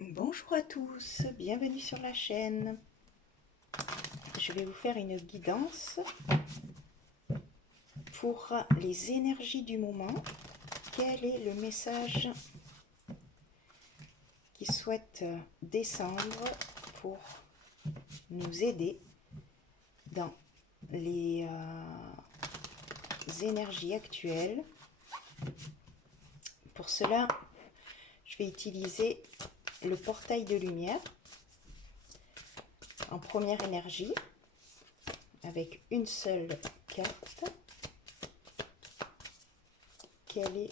Bonjour à tous, bienvenue sur la chaîne. Je vais vous faire une guidance pour les énergies du moment. Quel est le message qui souhaite descendre pour nous aider dans les énergies actuelles? Pour cela, je vais utiliser le portail de lumière en première énergie avec une seule carte. Quel est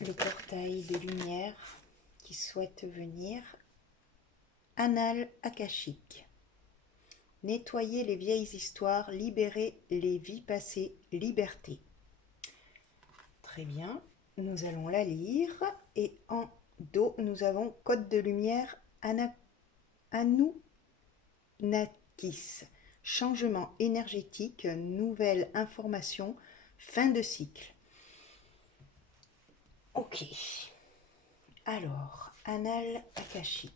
le portail de lumière qui souhaite venir? Annales akashiques. Nettoyer les vieilles histoires, libérer les vies passées, liberté. Très bien, nous allons la lire. Et en dos, nous avons code de lumière Anunnakis. Changement énergétique, nouvelle information, fin de cycle. Ok. Alors, annales akashiques.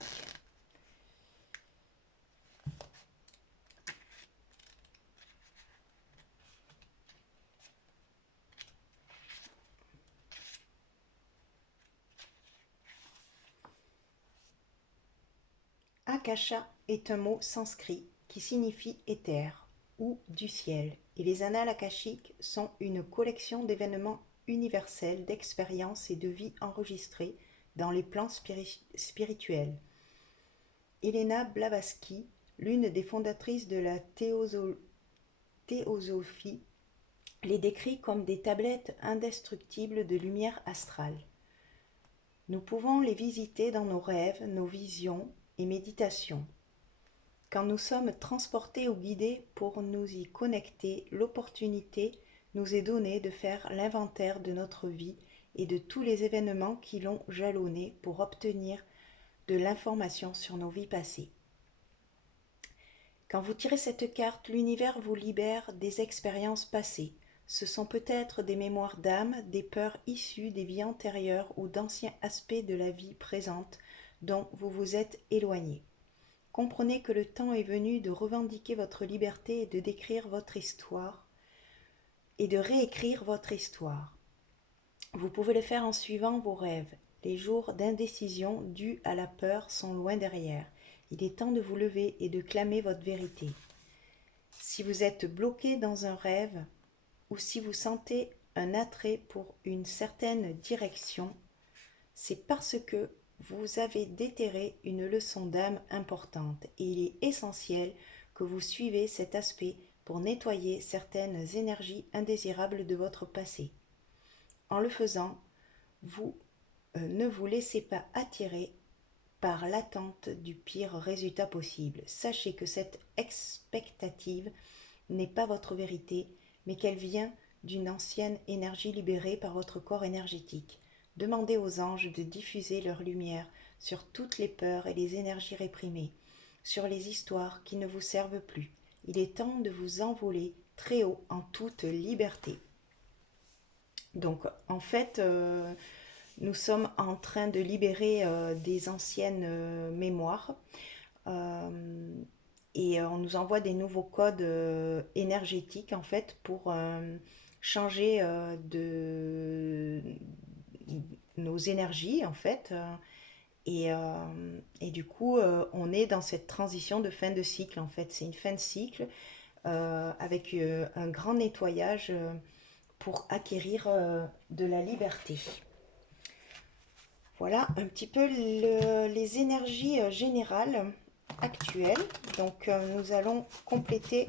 Akasha est un mot sanskrit qui signifie éther ou du ciel, et les annales akashiques sont une collection d'événements universels, d'expériences et de vies enregistrées dans les plans spirituels. Elena Blavatsky, l'une des fondatrices de la théosophie, les décrit comme des tablettes indestructibles de lumière astrale. Nous pouvons les visiter dans nos rêves, nos visions et méditations. Quand nous sommes transportés ou guidés pour nous y connecter, l'opportunité nous est donnée de faire l'inventaire de notre vie et de tous les événements qui l'ont jalonnée pour obtenir de l'information sur nos vies passées. Quand vous tirez cette carte, l'univers vous libère des expériences passées. Ce sont peut-être des mémoires d'âme, des peurs issues des vies antérieures ou d'anciens aspects de la vie présente dont vous vous êtes éloigné. Comprenez que le temps est venu de revendiquer votre liberté et de décrire votre histoire et de réécrire votre histoire. Vous pouvez le faire en suivant vos rêves. Les jours d'indécision dus à la peur sont loin derrière. Il est temps de vous lever et de clamer votre vérité. Si vous êtes bloqué dans un rêve ou si vous sentez un attrait pour une certaine direction, c'est parce que vous avez déterré une leçon d'âme importante et il est essentiel que vous suivez cet aspect pour nettoyer certaines énergies indésirables de votre passé. En le faisant, vous ne vous laissez pas attirer par l'attente du pire résultat possible. Sachez que cette expectative n'est pas votre vérité, mais qu'elle vient d'une ancienne énergie libérée par votre corps énergétique. Demandez aux anges de diffuser leur lumière sur toutes les peurs et les énergies réprimées, sur les histoires qui ne vous servent plus. Il est temps de vous envoler très haut en toute liberté. Donc, en fait, nous sommes en train de libérer des anciennes mémoires et on nous envoie des nouveaux codes énergétiques en fait pour changer de nos énergies en fait et du coup on est dans cette transition de fin de cycle en fait, c'est une fin de cycle avec un grand nettoyage pour acquérir de la liberté. Voilà un petit peu les énergies générales actuelles. Donc nous allons compléter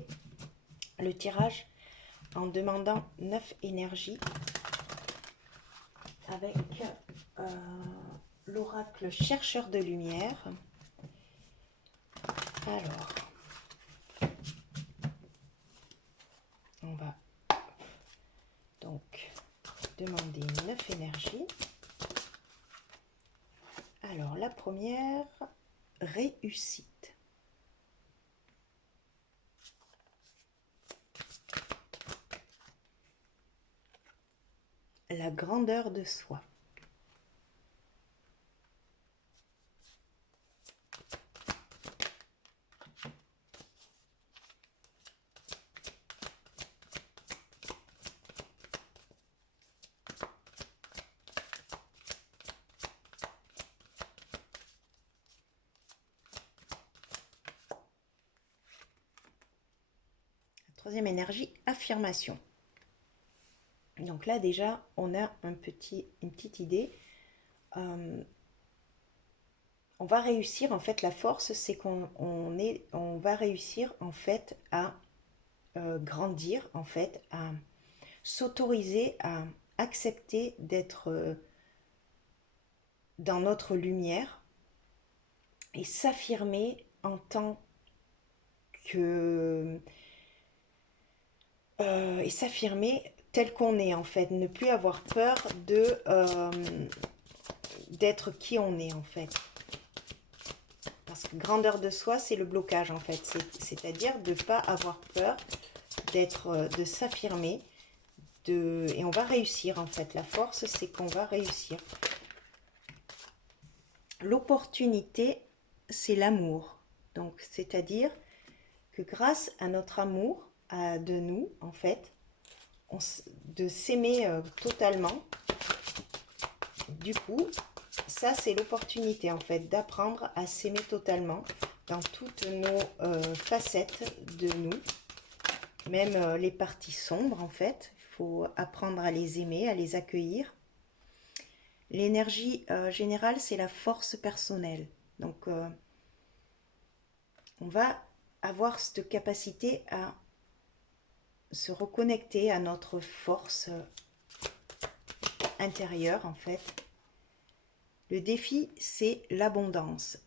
le tirage en demandant 9 énergies avec euh, l'oracle chercheur de lumière. Alors, on va donc demander 9 énergies. Alors, la première, réussite. La grandeur de soi. Troisième énergie, affirmation. Donc là déjà, on a une petite idée. On va réussir, en fait, la force, c'est on va réussir, en fait, à grandir, en fait, à s'autoriser à accepter d'être dans notre lumière et s'affirmer en tant que... et s'affirmer tel qu'on est, en fait. Ne plus avoir peur d'être qui on est, en fait. Parce que grandeur de soi, c'est le blocage, en fait. C'est-à-dire de ne pas avoir peur de s'affirmer. Et on va réussir, en fait. La force, c'est qu'on va réussir. L'opportunité, c'est l'amour. Donc, c'est-à-dire que grâce à notre amour de nous, en fait, de s'aimer totalement, du coup, ça, c'est l'opportunité, en fait, d'apprendre à s'aimer totalement dans toutes nos facettes de nous, même les parties sombres, en fait. Il faut apprendre à les aimer, à les accueillir. L'énergie générale, c'est la force personnelle. Donc, on va avoir cette capacité à se reconnecter à notre force intérieure, en fait. Le défi, c'est l'abondance.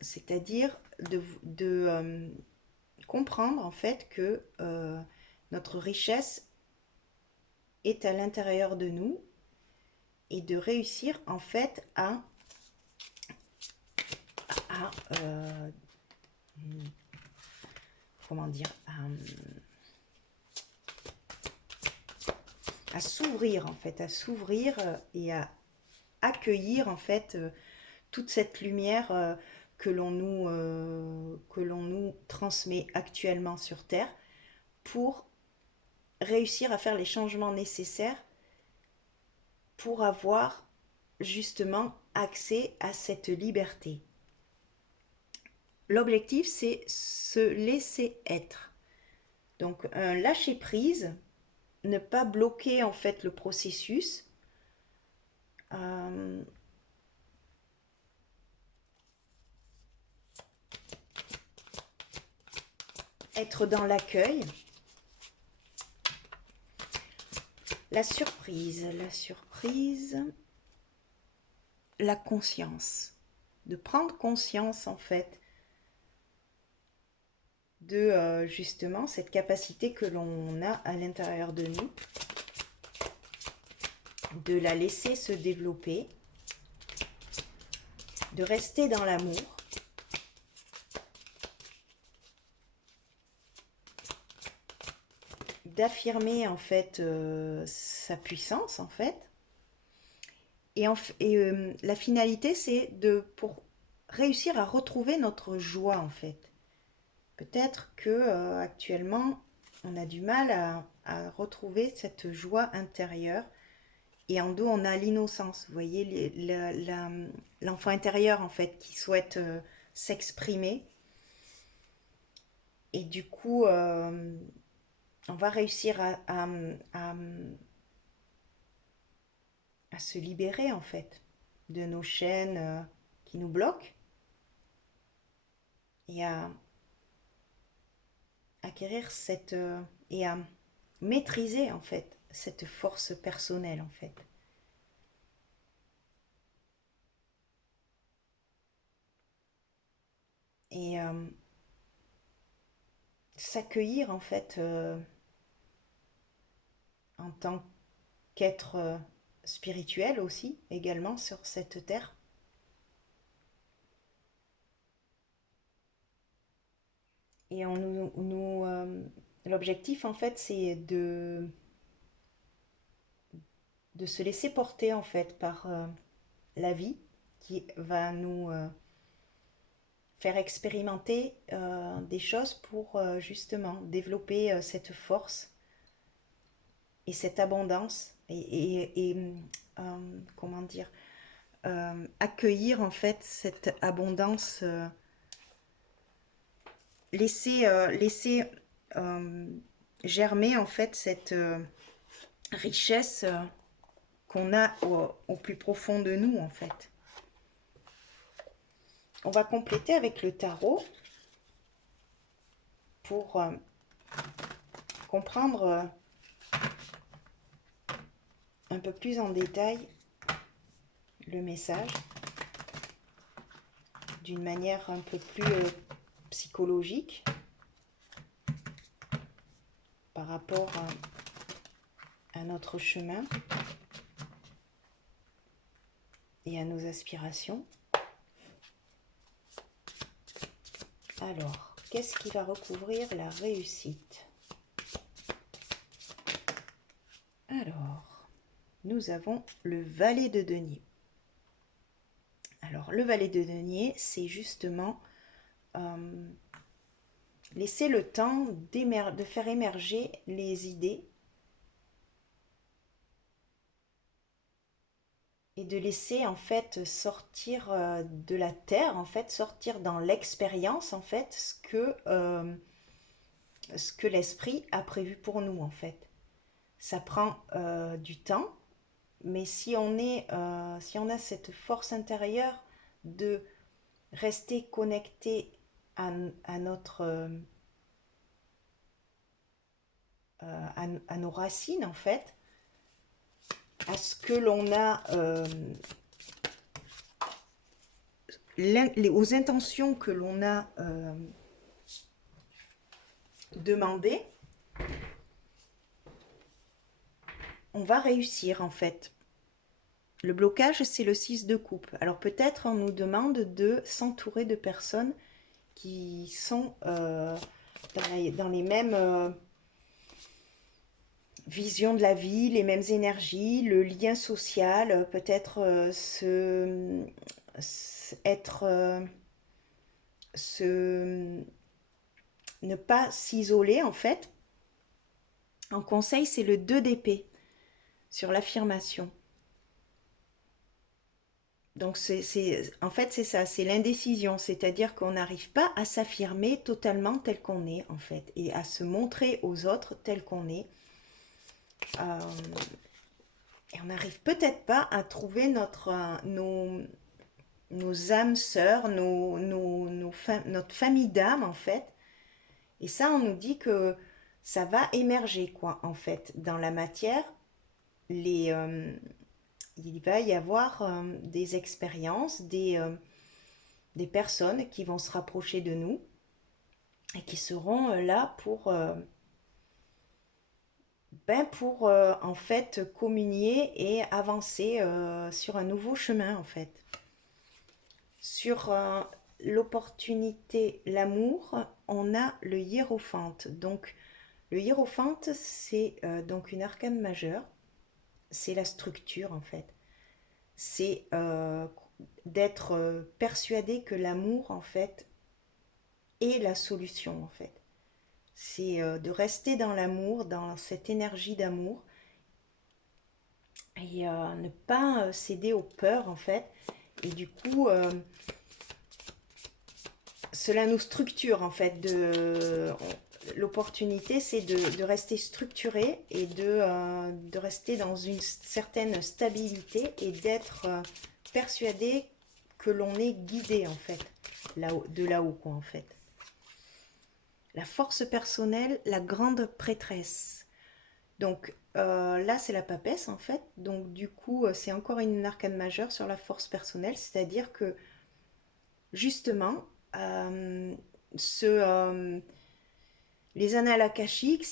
C'est-à-dire de comprendre, en fait, que notre richesse est à l'intérieur de nous et de réussir, en fait, à comment dire, à s'ouvrir, en fait, à s'ouvrir et à accueillir, en fait, toute cette lumière que l'on nous transmet actuellement sur Terre pour réussir à faire les changements nécessaires pour avoir justement accès à cette liberté. L'objectif, c'est se laisser être. Donc, un lâcher prise, ne pas bloquer, en fait, le processus. Être dans l'accueil. La surprise, la conscience. De prendre conscience, en fait, de justement cette capacité que l'on a à l'intérieur de nous, de la laisser se développer, de rester dans l'amour, d'affirmer, en fait, sa puissance, en fait. Et la finalité, c'est pour réussir à retrouver notre joie, en fait. Peut-être que actuellement, on a du mal à retrouver cette joie intérieure. Et en dos, on a l'innocence. Vous voyez, l'enfant intérieur, en fait, qui souhaite s'exprimer. Et du coup, on va réussir à se libérer, en fait, de nos chaînes qui nous bloquent. Et à acquérir et à maîtriser, en fait, cette force personnelle, en fait. Et s'accueillir, en fait, en tant qu'être spirituel aussi, également, sur cette terre. Et l'objectif, en fait, c'est de se laisser porter, en fait, par la vie qui va nous faire expérimenter des choses pour justement développer cette force et cette abondance comment dire, accueillir, en fait, cette abondance, laisser germer en fait cette richesse qu'on a au plus profond de nous en fait. On va compléter avec le tarot pour comprendre un peu plus en détail le message d'une manière un peu plus psychologique par rapport à notre chemin et à nos aspirations. Alors, qu'est-ce qui va recouvrir la réussite? Alors, nous avons le valet de denier. Alors, le valet de denier, c'est justement laisser le temps de faire émerger les idées et de laisser en fait sortir de la terre, en fait, sortir dans l'expérience, en fait, ce que l'esprit a prévu pour nous, en fait. Ça prend du temps, mais si on a cette force intérieure de rester connecté à notre à nos racines, en fait, à ce que l'on a, aux intentions que l'on a demandées, on va réussir en fait. Le blocage, c'est le 6 de coupe. Alors peut-être on nous demande de s'entourer de personnes qui sont dans les mêmes visions de la vie, les mêmes énergies, le lien social, peut-être ne pas s'isoler en fait. En conseil, c'est le 2 d'épée sur l'affirmation. Donc en fait c'est ça, c'est l'indécision, c'est-à-dire qu'on n'arrive pas à s'affirmer totalement tel qu'on est en fait, et à se montrer aux autres tel qu'on est. Et on n'arrive peut-être pas à trouver nos âmes sœurs, notre famille d'âmes en fait. Et ça, on nous dit que ça va émerger quoi en fait dans la matière. Il va y avoir des expériences, des personnes qui vont se rapprocher de nous et qui seront là pour en fait communier et avancer sur un nouveau chemin en fait. Sur l'opportunité, l'amour, on a le hiérophante. Donc le hiérophante, c'est donc une arcane majeure, c'est la structure en fait. C'est d'être persuadé que l'amour en fait est la solution en fait. C'est de rester dans l'amour, dans cette énergie d'amour et ne pas céder aux peurs en fait. Et du coup, cela nous structure en fait. L'opportunité, c'est de rester structuré et de rester dans une certaine stabilité et d'être persuadé que l'on est guidé en fait, de là-haut quoi en fait. La force personnelle, la grande prêtresse. Donc là, c'est la papesse en fait. Donc du coup, c'est encore une arcane majeure sur la force personnelle, c'est-à-dire que justement, les annales akashiques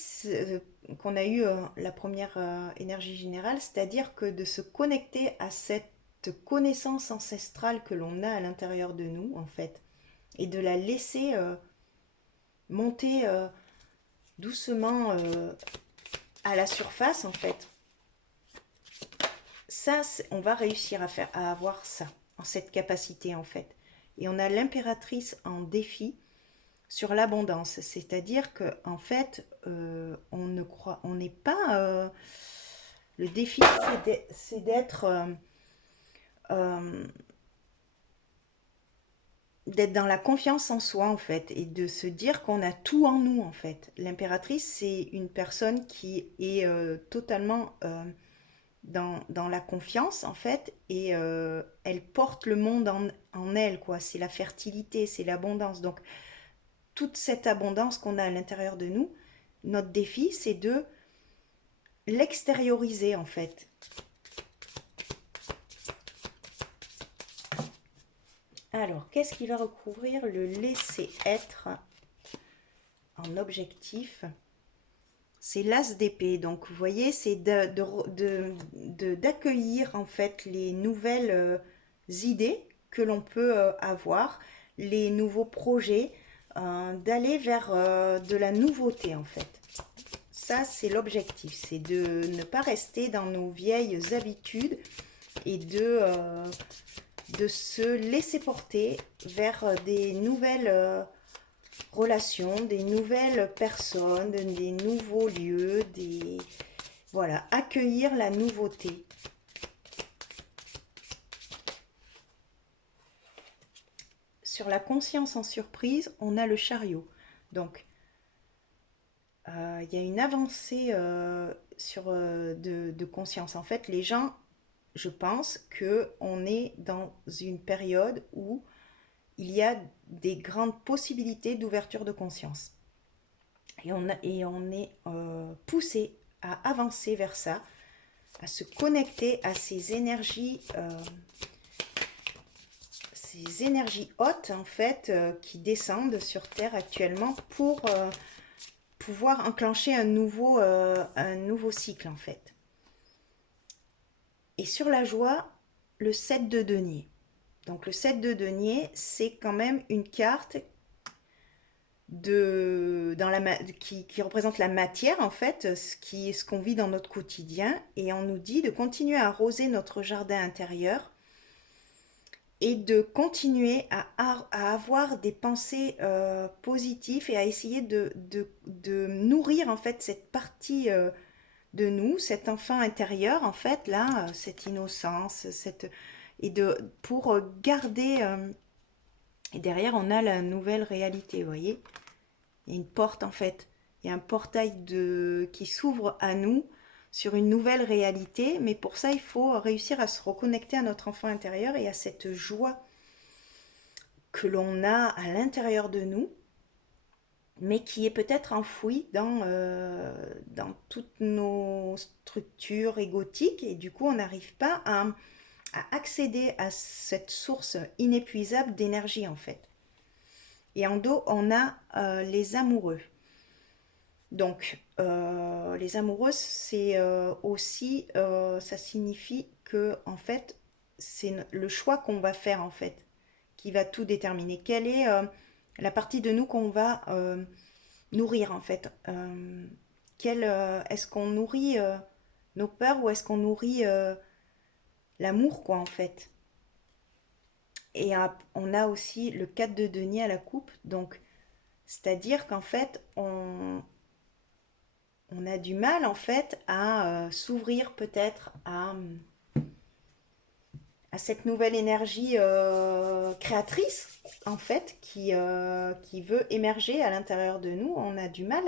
qu'on a eu la première énergie générale, c'est-à-dire que de se connecter à cette connaissance ancestrale que l'on a à l'intérieur de nous en fait, et de la laisser monter doucement à la surface en fait. Ça, on va réussir à avoir ça, en cette capacité en fait. Et on a l'impératrice en défi sur l'abondance, c'est-à-dire que en fait, on n'est pas. Le défi, c'est d'être d'être dans la confiance en soi en fait et de se dire qu'on a tout en nous en fait. L'impératrice, c'est une personne qui est totalement dans la confiance en fait et elle porte le monde en elle quoi. C'est la fertilité, c'est l'abondance. Donc toute cette abondance qu'on a à l'intérieur de nous, notre défi c'est de l'extérioriser en fait. Alors, qu'est-ce qui va recouvrir le laisser être en objectif? C'est l'as d'épée. Donc, vous voyez, c'est d'accueillir en fait les nouvelles idées que l'on peut avoir, les nouveaux projets, d'aller vers de la nouveauté en fait. Ça, c'est l'objectif, c'est de ne pas rester dans nos vieilles habitudes et de se laisser porter vers des nouvelles relations, des nouvelles personnes, des nouveaux lieux, voilà, accueillir la nouveauté. Sur la conscience en surprise, on a le chariot. Donc, il y a une avancée de conscience. En fait, les gens, je pense qu'on est dans une période où il y a des grandes possibilités d'ouverture de conscience. Et on est poussé à avancer vers ça, à se connecter à ces énergies hautes en fait qui descendent sur Terre actuellement pour pouvoir enclencher un nouveau cycle en fait. Et sur la joie, le 7 de denier. Donc le 7 de denier, c'est quand même une carte qui représente la matière en fait, ce qu'on vit dans notre quotidien, et on nous dit de continuer à arroser notre jardin intérieur et de continuer à avoir des pensées positives et à essayer de nourrir en fait cette partie de nous, cet enfant intérieur en fait là, cette innocence, pour garder et derrière on a la nouvelle réalité, vous voyez. Il y a une porte en fait, il y a un portail qui s'ouvre à nous sur une nouvelle réalité, mais pour ça il faut réussir à se reconnecter à notre enfant intérieur et à cette joie que l'on a à l'intérieur de nous, mais qui est peut-être enfouie dans toutes nos structures égotiques, et du coup on n'arrive pas à accéder à cette source inépuisable d'énergie en fait. Et en dos, on a les amoureux. Donc, les amoureuses, c'est aussi, ça signifie que, en fait, c'est le choix qu'on va faire, en fait, qui va tout déterminer. Quelle est la partie de nous qu'on va nourrir, en fait? Est-ce qu'on nourrit nos peurs ou est-ce qu'on nourrit l'amour, quoi, en fait? Et on a aussi le 4 de denier à la coupe, donc, c'est-à-dire qu'en fait, on a du mal en fait à s'ouvrir peut-être à cette nouvelle énergie créatrice en fait qui veut émerger à l'intérieur de nous. On a du mal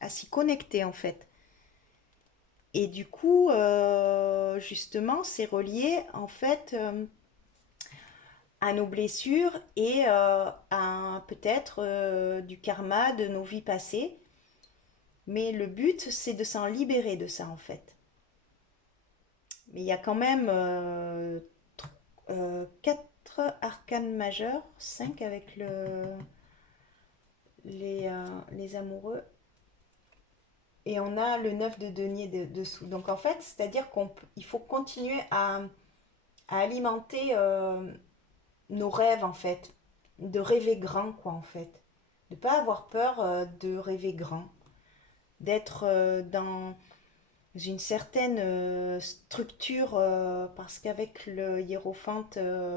à s'y connecter en fait. Et du coup, justement, c'est relié en fait à nos blessures et à peut-être du karma de nos vies passées. Mais le but, c'est de s'en libérer de ça, en fait. Mais il y a quand même 4 arcanes majeures, 5 avec les amoureux. Et on a le 9 de denier dessous. Donc en fait, c'est-à-dire qu'il faut continuer à alimenter nos rêves, en fait. De rêver grand, quoi, en fait. De ne pas avoir peur de rêver grand. D'être dans une certaine structure, parce qu'avec le hiérophante,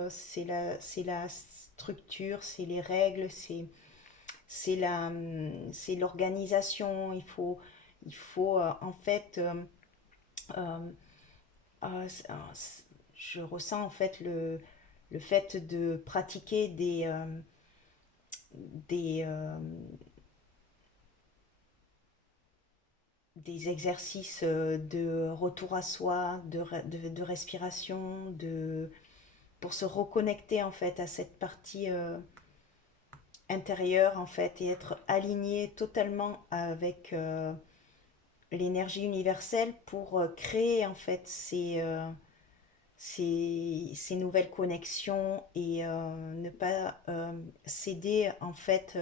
c'est la structure, c'est les règles, c'est l'organisation. Il faut en fait, euh, je ressens en fait le fait de pratiquer des, des exercices de retour à soi, de respiration, pour se reconnecter en fait à cette partie intérieure en fait et être aligné totalement avec l'énergie universelle pour créer en fait ces nouvelles connexions et ne pas céder en fait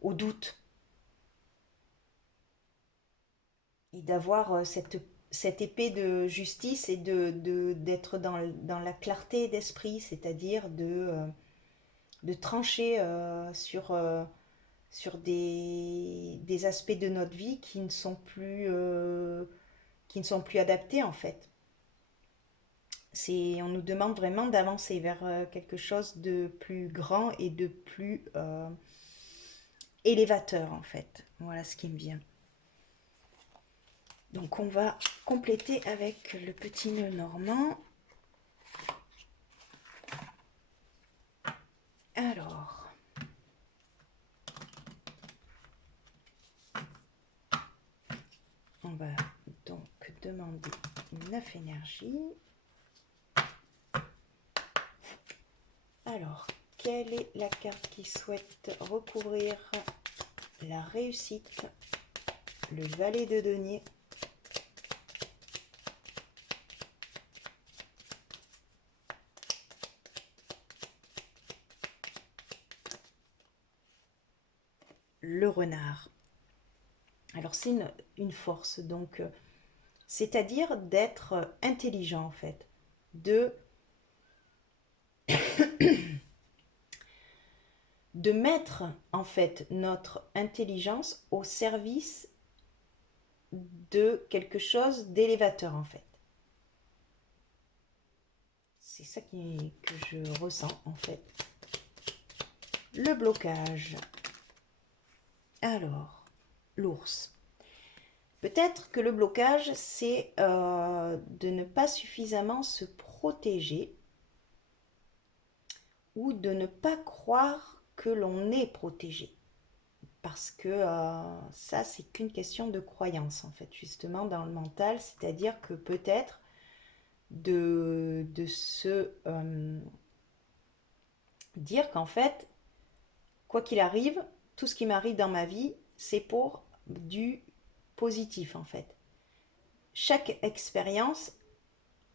au doute et d'avoir cette épée de justice et d'être dans la clarté d'esprit, c'est-à-dire de trancher sur des aspects de notre vie qui ne sont plus adaptés en fait. On nous demande vraiment d'avancer vers quelque chose de plus grand et de plus élévateur en fait. Voilà ce qui me vient. Donc on va compléter avec le petit nœud normand. Alors, on va donc demander 9 énergies. Alors, quelle est la carte qui souhaite recouvrir la réussite? Le valet de denier. Le renard. Alors c'est une force, donc c'est-à-dire d'être intelligent en fait, de mettre en fait notre intelligence au service de quelque chose d'élévateur en fait. C'est ça que je ressens en fait. Le blocage. Alors, l'ours. Peut-être que le blocage, c'est de ne pas suffisamment se protéger ou de ne pas croire que l'on est protégé. Parce que ça, c'est qu'une question de croyance, en fait, justement, dans le mental. C'est-à-dire que peut-être de se dire qu'en fait, quoi qu'il arrive, tout ce qui m'arrive dans ma vie, c'est pour du positif, en fait. Chaque expérience,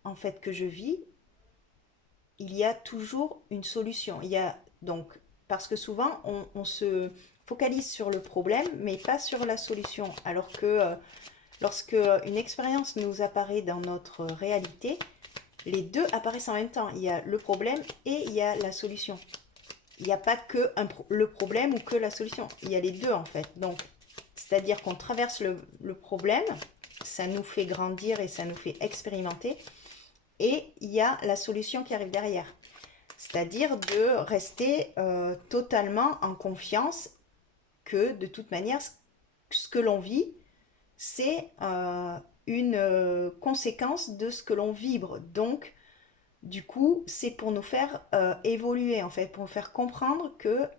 en fait, que je vis, il y a toujours une solution. Il y a donc, parce que souvent, on se focalise sur le problème, mais pas sur la solution. Alors que lorsque une expérience nous apparaît dans notre réalité, les deux apparaissent en même temps. Il y a le problème et il y a la solution. Il n'y a pas que le problème ou que la solution. Il y a les deux en fait. Donc, c'est-à-dire qu'on traverse le problème, ça nous fait grandir et ça nous fait expérimenter. Et il y a la solution qui arrive derrière. C'est-à-dire de rester totalement en confiance que de toute manière, ce que l'on vit, c'est une conséquence de ce que l'on vibre. Donc, du coup, c'est pour nous faire évoluer, en fait, pour nous faire comprendre que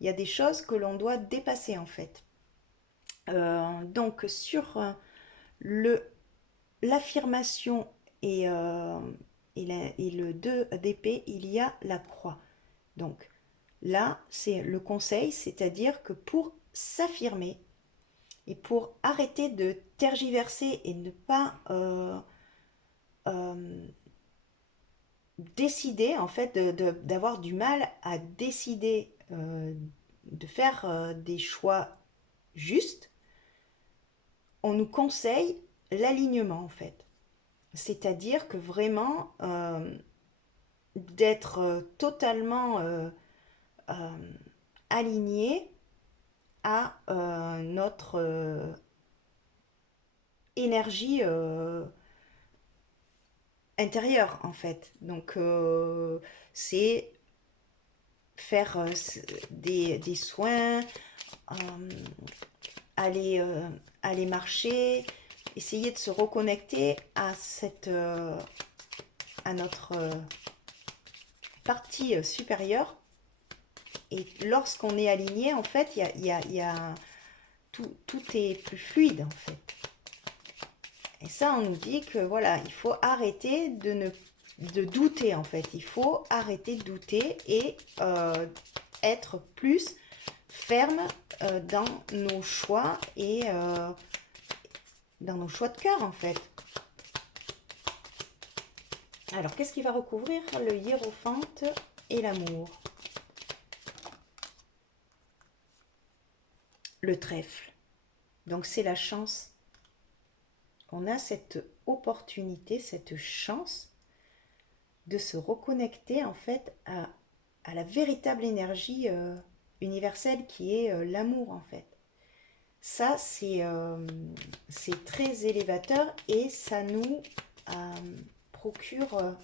y a des choses que l'on doit dépasser, en fait. Donc, sur l'affirmation et le 2 d'épée, il y a la croix. Donc, là, c'est le conseil, c'est-à-dire que pour s'affirmer, et pour arrêter de tergiverser et ne pas euh, décider, en fait, d'avoir du mal à décider de faire des choix justes, on nous conseille l'alignement, en fait. C'est-à-dire que vraiment, d'être totalement aligné à notre énergie intérieure en fait. Donc c'est faire des soins, euh, aller, aller marcher, essayer de se reconnecter à à notre partie supérieure. Et lorsqu'on est aligné, en fait, tout est plus fluide, en fait. Et ça, on nous dit que voilà, il faut arrêter de douter, en fait. Il faut arrêter de douter et être plus ferme dans nos choix et dans nos choix de cœur, en fait. Alors, qu'est-ce qui va recouvrir le hiérophante et l'amour? Le trèfle. Donc, c'est la chance. On a cette opportunité, cette chance de se reconnecter, en fait, à la véritable énergie universelle qui est l'amour, en fait. Ça, c'est très élévateur et ça nous procure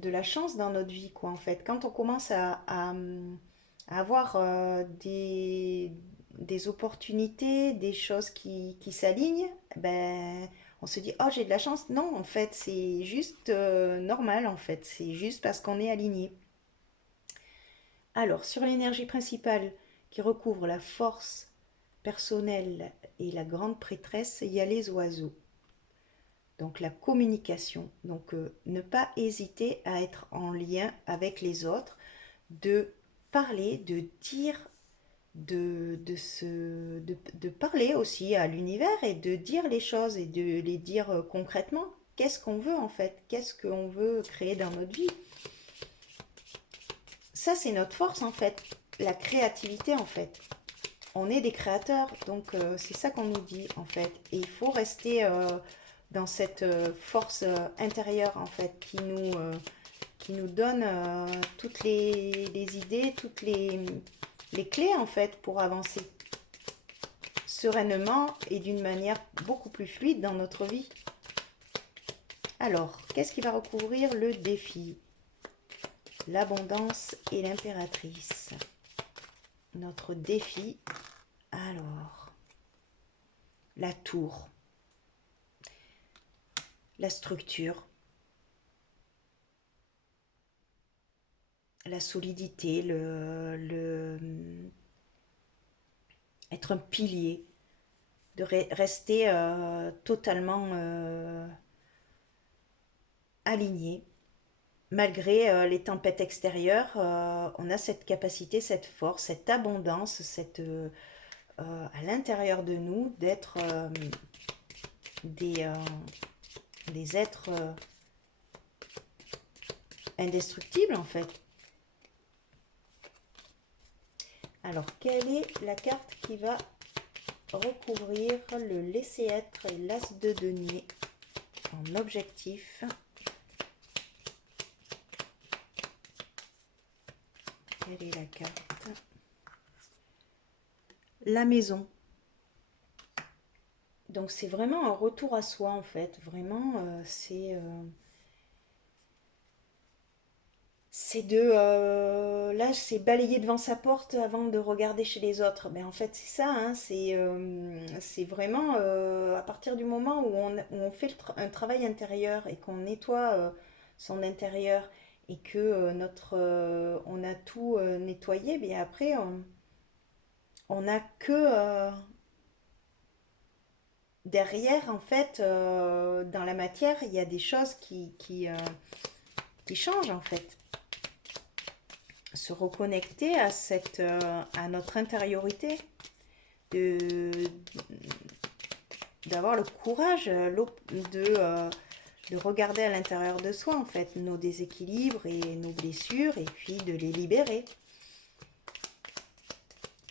de la chance dans notre vie, quoi, en fait. Quand on commence à avoir des opportunités, des choses qui s'alignent, ben, on se dit, oh, j'ai de la chance. Non, en fait, c'est juste normal, en fait. C'est juste parce qu'on est aligné. Alors, sur l'énergie principale qui recouvre la force personnelle et la grande prêtresse, il y a les oiseaux. Donc la communication, donc ne pas hésiter à être en lien avec les autres, de parler, de dire, de parler aussi à l'univers et de dire les choses et de les dire concrètement. Qu'est-ce qu'on veut en fait? Qu'est-ce qu'on veut créer dans notre vie? Ça, c'est notre force en fait, la créativité en fait. On est des créateurs, donc c'est ça qu'on nous dit en fait. Et il faut rester dans cette force intérieure en fait qui nous donne toutes les idées, toutes les clés en fait pour avancer sereinement et d'une manière beaucoup plus fluide dans notre vie. Alors, qu'est-ce qui va recouvrir le défi? L'abondance et l'impératrice. Notre défi, alors, la tour, la structure, la solidité, être un pilier, de rester totalement aligné. Malgré les tempêtes extérieures, on a cette capacité, cette force, cette abondance, à l'intérieur de nous d'être des êtres indestructibles en fait. Alors, quelle est la carte qui va recouvrir le laisser-être et l'as de denier en objectif? Quelle est la carte? La maison. Donc c'est vraiment un retour à soi en fait. Vraiment, c'est là, c'est balayer devant sa porte avant de regarder chez les autres. Mais en fait, c'est ça, hein, c'est vraiment à partir du moment où on fait un travail intérieur et qu'on nettoie son intérieur et que on a tout nettoyé, bien après, on n'a que derrière, en fait, dans la matière, il y a des choses qui changent en fait. Se reconnecter à notre intériorité, d'avoir le courage de regarder à l'intérieur de soi en fait nos déséquilibres et nos blessures et puis de les libérer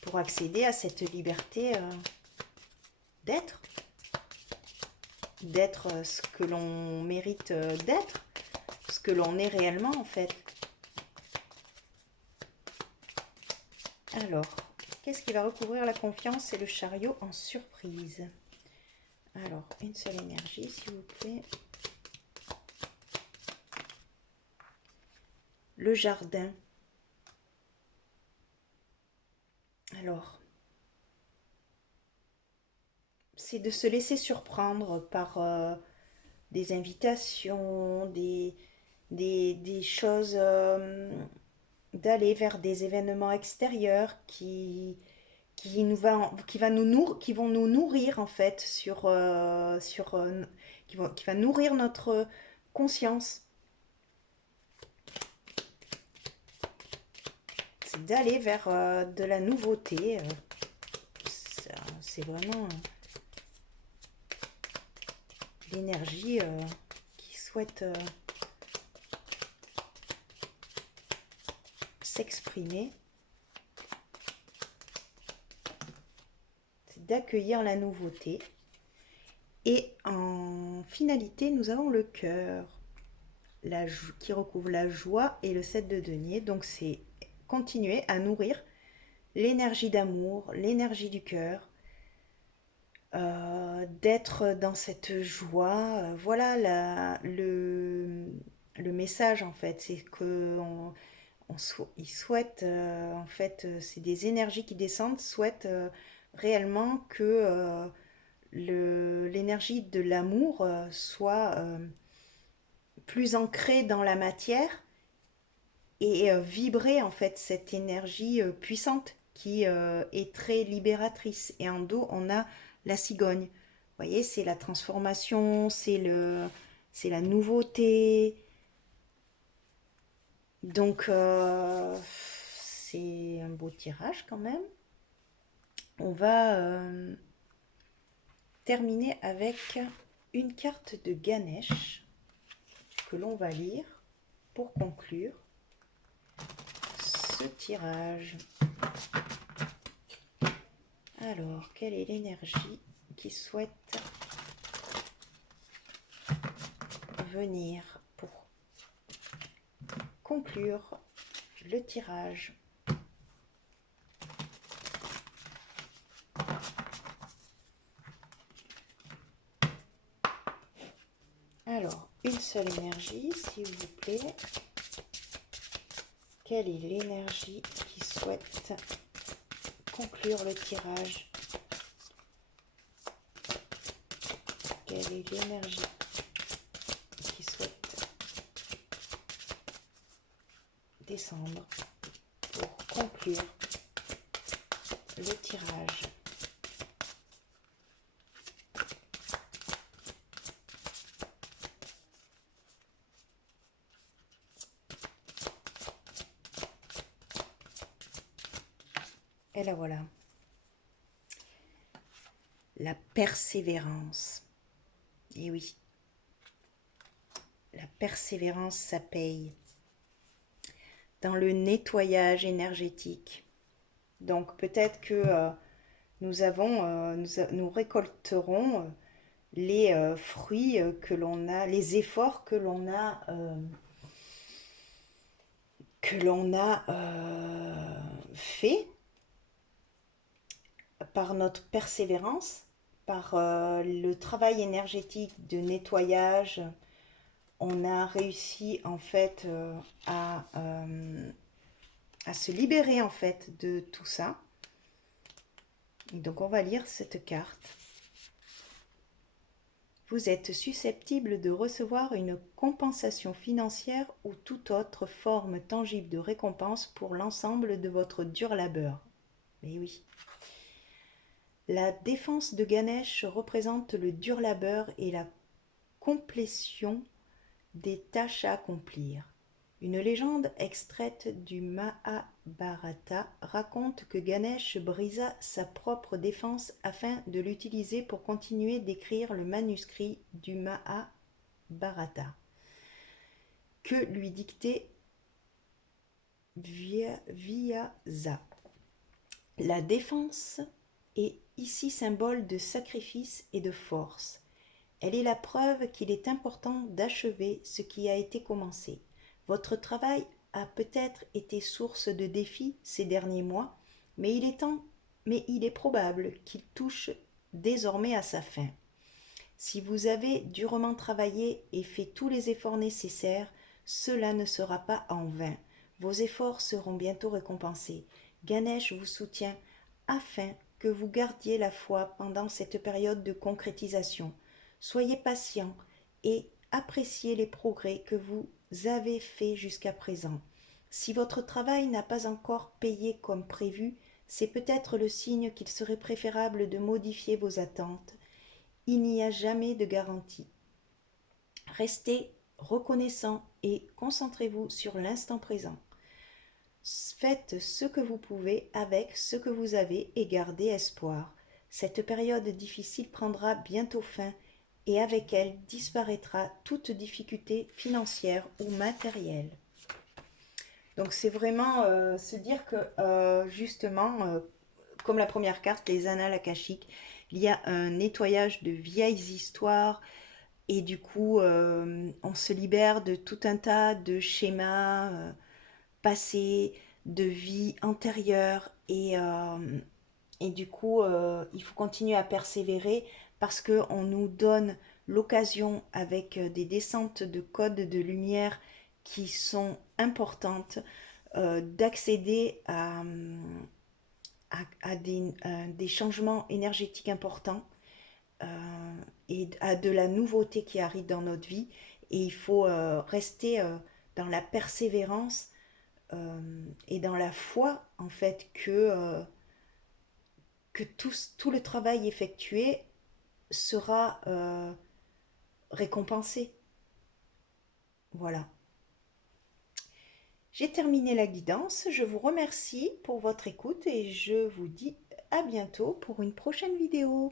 pour accéder à cette liberté d'être ce que l'on mérite d'être, ce que l'on est réellement en fait. Alors, qu'est-ce qui va recouvrir la confiance et le chariot en surprise? Alors, une seule énergie, s'il vous plaît. Le jardin. Alors, c'est de se laisser surprendre par des invitations, des choses, d'aller vers des événements extérieurs qui vont nous nourrir en fait qui va nourrir notre conscience. C'est d'aller vers de la nouveauté. C'est vraiment l'énergie qui souhaite s'exprimer. C'est d'accueillir la nouveauté. Et en finalité, nous avons le cœur qui recouvre la joie et le 7 de denier. Donc c'est continuer à nourrir l'énergie d'amour, l'énergie du cœur, d'être dans cette joie. Voilà le message en fait, c'est que il souhaite en fait, c'est des énergies qui descendent, souhaitent réellement que l'énergie de l'amour soit plus ancrée dans la matière et vibrer en fait cette énergie puissante qui est très libératrice. Et en dos, on a la cigogne. Vous voyez, c'est la transformation, c'est la nouveauté. Donc, c'est un beau tirage quand même. On va terminer avec une carte de Ganesh que l'on va lire pour conclure ce tirage. Alors, quelle est l'énergie qui souhaite venir pour conclure le tirage? Alors, une seule énergie, s'il vous plaît. Quelle est l'énergie qui souhaite conclure le tirage? Quelle est l'énergie qui souhaite descendre pour conclure le tirage? Et la voilà. La persévérance. Et oui, la persévérance, ça paye. Dans le nettoyage énergétique. Donc peut-être que nous récolterons les fruits que l'on a, les efforts que l'on a fait par notre persévérance, par le travail énergétique de nettoyage. On a réussi en fait à se libérer en fait de tout ça. Et donc on va lire cette carte. Vous êtes susceptible de recevoir une compensation financière ou toute autre forme tangible de récompense pour l'ensemble de votre dur labeur. Mais oui. La défense de Ganesh représente le dur labeur et la complétion des tâches à accomplir. Une légende extraite du Mahabharata raconte que Ganesh brisa sa propre défense afin de l'utiliser pour continuer d'écrire le manuscrit du Mahabharata, que lui dictait Vyasa. La défense est ici symbole de sacrifice et de force. Elle est la preuve qu'il est important d'achever ce qui a été commencé. Votre travail a peut-être été source de défis ces derniers mois, mais il est probable qu'il touche désormais à sa fin. Si vous avez durement travaillé et fait tous les efforts nécessaires, cela ne sera pas en vain. Vos efforts seront bientôt récompensés. Ganesh vous soutient afin que vous gardiez la foi pendant cette période de concrétisation. Soyez patient et appréciez les progrès que vous avez fait jusqu'à présent. Si votre travail n'a pas encore payé comme prévu, c'est peut-être le signe qu'il serait préférable de modifier vos attentes. Il n'y a jamais de garantie. Restez reconnaissant et concentrez-vous sur l'instant présent. Faites ce que vous pouvez avec ce que vous avez et gardez espoir. Cette période difficile prendra bientôt fin et avec elle disparaîtra toute difficulté financière ou matérielle. Donc c'est vraiment se dire que justement, comme la première carte, les annales akashiques, il y a un nettoyage de vieilles histoires et du coup on se libère de tout un tas de schémas passés, de vie antérieure et du coup il faut continuer à persévérer parce qu'on nous donne l'occasion avec des descentes de codes de lumière qui sont importantes d'accéder à des changements énergétiques importants et à de la nouveauté qui arrive dans notre vie. Et il faut rester dans la persévérance et dans la foi, en fait, que tout le travail effectué sera récompensé. Voilà. J'ai terminé la guidance. Je vous remercie pour votre écoute et je vous dis à bientôt pour une prochaine vidéo.